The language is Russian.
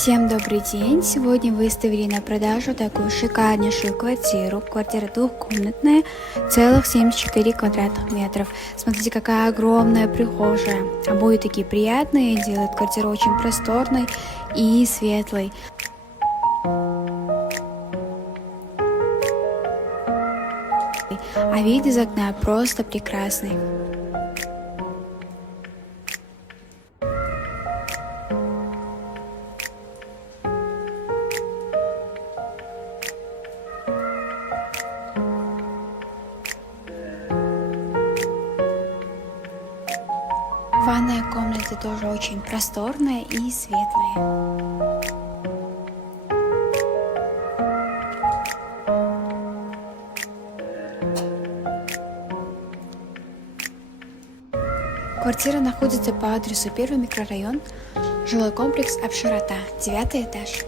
Всем добрый день! Сегодня выставили на продажу такую шикарнейшую квартиру. Квартира двухкомнатная, целых 74 квадратных метров. Смотрите, какая огромная прихожая. Обои такие приятные, делают квартиру очень просторной и светлой. А вид из окна просто прекрасный. Ванная комната тоже очень просторная и светлая. Квартира находится по адресу 1 микрорайон, жилой комплекс Обширота, 9 этаж.